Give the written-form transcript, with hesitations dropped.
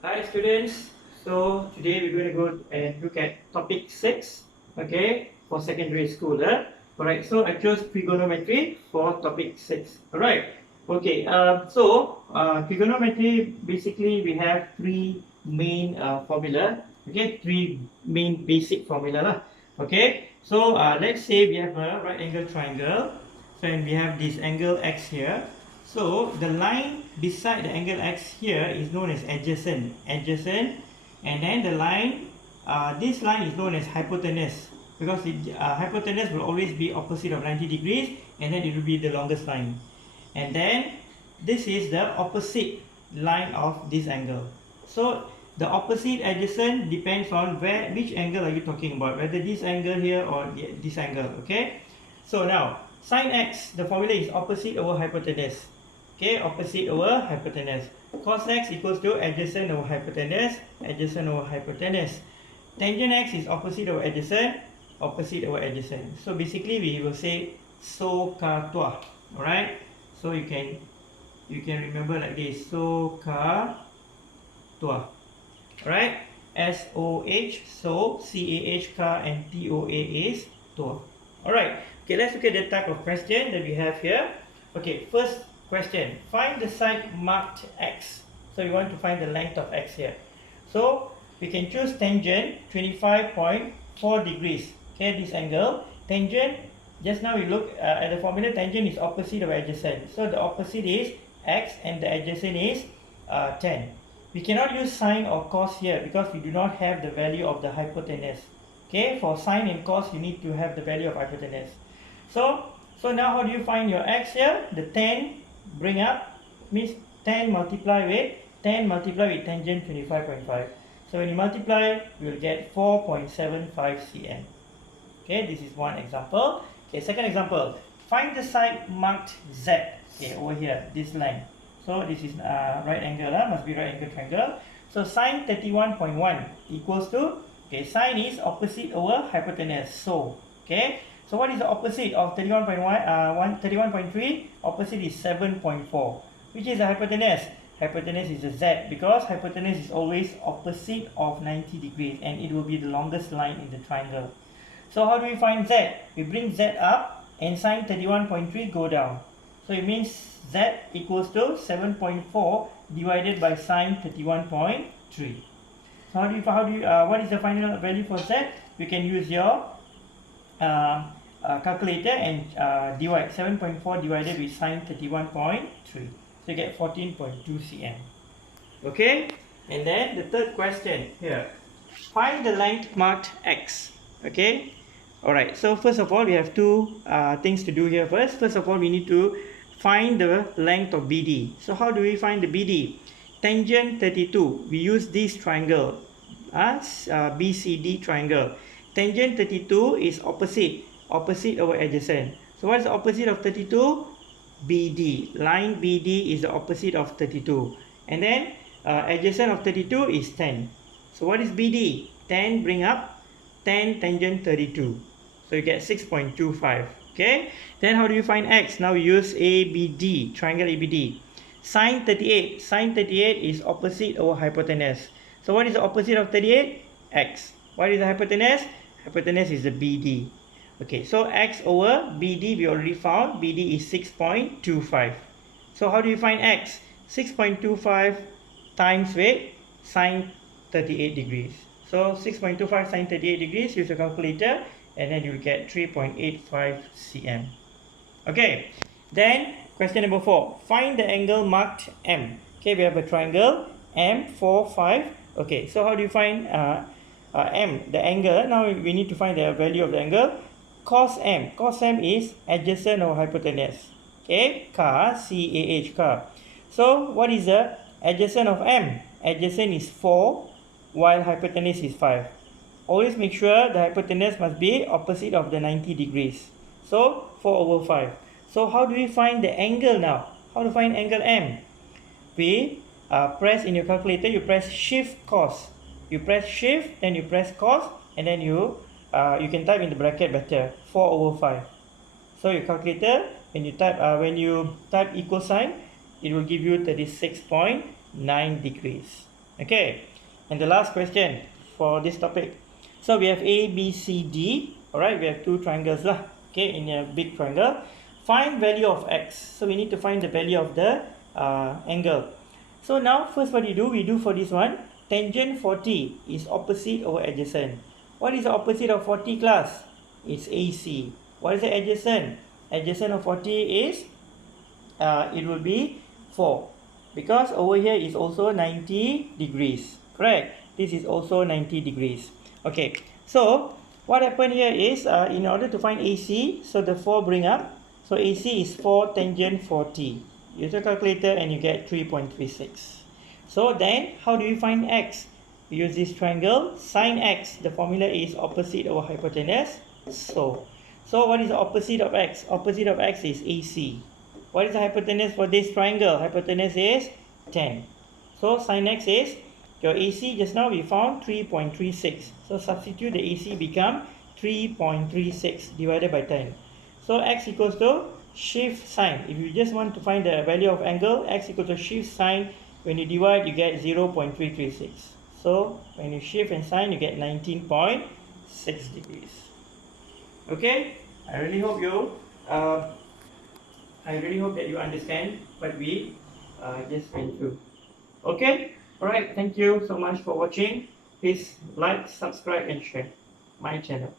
Hi students, so today we're going to go and look at topic 6, okay, for secondary school. Alright, so I chose trigonometry for topic 6. Alright, okay, trigonometry, basically we have three main formula, okay, three main basic formula lah. Okay, so let's say we have a right angle triangle, so and we have this angle x here. So the line beside the angle x here is known as adjacent, and then the line, this line is known as hypotenuse, because hypotenuse will always be opposite of 90 degrees, and then it will be the longest line. And then this is the opposite line of this angle. So the opposite adjacent depends on which angle are you talking about, whether this angle here or this angle. Okay, so now sin x, the formula is opposite over hypotenuse. Okay, opposite over hypotenuse. Cos x equals to adjacent over hypotenuse, Tangent x is opposite over adjacent, So basically we will say so ka tua. Alright, so you can remember like this, so ka tua. Alright, SOH, so CAH ka, and TOA is tua. Alright, okay, let's look at the type of question that we have here. Okay, first question, find the side marked x. So we want to find the length of x here. So we can choose tangent 25.4 degrees. Okay, this angle. Tangent, just now we look at the formula, tangent is opposite of adjacent. So the opposite is x and the adjacent is 10. We cannot use sine or cos here because we do not have the value of the hypotenuse. Okay, for sine and cos you need to have the value of hypotenuse. So now how do you find your x here? The 10 bring up means 10 multiply with tangent 25.5. So when you multiply, you will get 4.75 cm. Okay, this is one example. Okay, second example, find the side marked z. Okay, over here, this line. So this is right angle, must be right angle triangle. So sine 31.1 equals to, okay, sine is opposite over hypotenuse. So, okay, so what is the opposite of 31.3? Opposite is 7.4. Which is the hypotenuse? Hypotenuse is a z, because hypotenuse is always opposite of 90 degrees and it will be the longest line in the triangle. So how do we find z? We bring z up and sine 31.3 go down. So it means z equals to 7.4 divided by sine 31.3. So what is the final value for z? You can use your calculator and divide 7.4 divided with sine 31.3. So you get 14.2 cm. Okay, and then the third question here, find the length marked x. Okay, alright, so first of all we have two things to do here. First of all we need to find the length of BD. So how do we find the BD? Tangent 32, we use this triangle as BCD triangle. Tangent 32 is opposite over adjacent. So what is the opposite of 32? BD. Line BD is the opposite of 32. And then adjacent of 32 is 10. So what is BD? 10 bring up 10 tangent 32. So you get 6.25. Okay. Then how do you find x? Now we use ABD, triangle ABD. Sine 38. Sine 38 is opposite over hypotenuse. So what is the opposite of 38? X. What is the hypotenuse? Hypotenuse is the BD. Okay, so x over BD we already found. BD is 6.25. So how do you find x? 6.25 times with sine 38 degrees. So 6.25 sine 38 degrees, use your calculator, and then you will get 3.85 cm. Okay, then question number 4. Find the angle marked M. Okay, we have a triangle M, 4, 5. Okay, so how do you find M, the angle? Now we need to find the value of the angle. Cos M. Cos M is adjacent or hypotenuse. Okay, ka, CAH, ka. So what is the adjacent of M? Adjacent is 4, while hypotenuse is 5. Always make sure the hypotenuse must be opposite of the 90 degrees. So 4 over 5. So how do we find the angle now? How to find angle M? We press in your calculator, you press shift cos. You press shift, then you press cos, and then you can type in the bracket better, 4 over 5. So your calculator, when you type equal sign, it will give you 36.9 degrees. Okay, and the last question for this topic. So we have A, B, C, D. Alright, we have two triangles lah. Okay, in a big triangle. Find value of x. So we need to find the value of the angle. So now first what we do for this one, tangent 40 is opposite over adjacent. What is the opposite of 40 class? It's AC. What is the adjacent? Adjacent of 40 is it will be 4, because over here is also 90 degrees, correct? This is also 90 degrees. Okay, so what happened here is in order to find AC, so the 4 bring up, so AC is 4 tangent 40. Use your calculator and you get 3.36. So then how do you find x? We use this triangle, sine x, the formula is opposite over hypotenuse. So what is the opposite of x? Opposite of x is AC. What is the hypotenuse for this triangle? Hypotenuse is 10. So sin x is, your AC just now we found 3.36. So substitute the AC become 3.36 divided by 10. So x equals to shift sine. If you just want to find the value of angle, x equals to shift sine. When you divide, you get 0.336. So when you shift and sine, you get 19.6 degrees. Okay, I really hope that you understand what we just went through. Okay, alright, thank you so much for watching. Please like, subscribe and share my channel.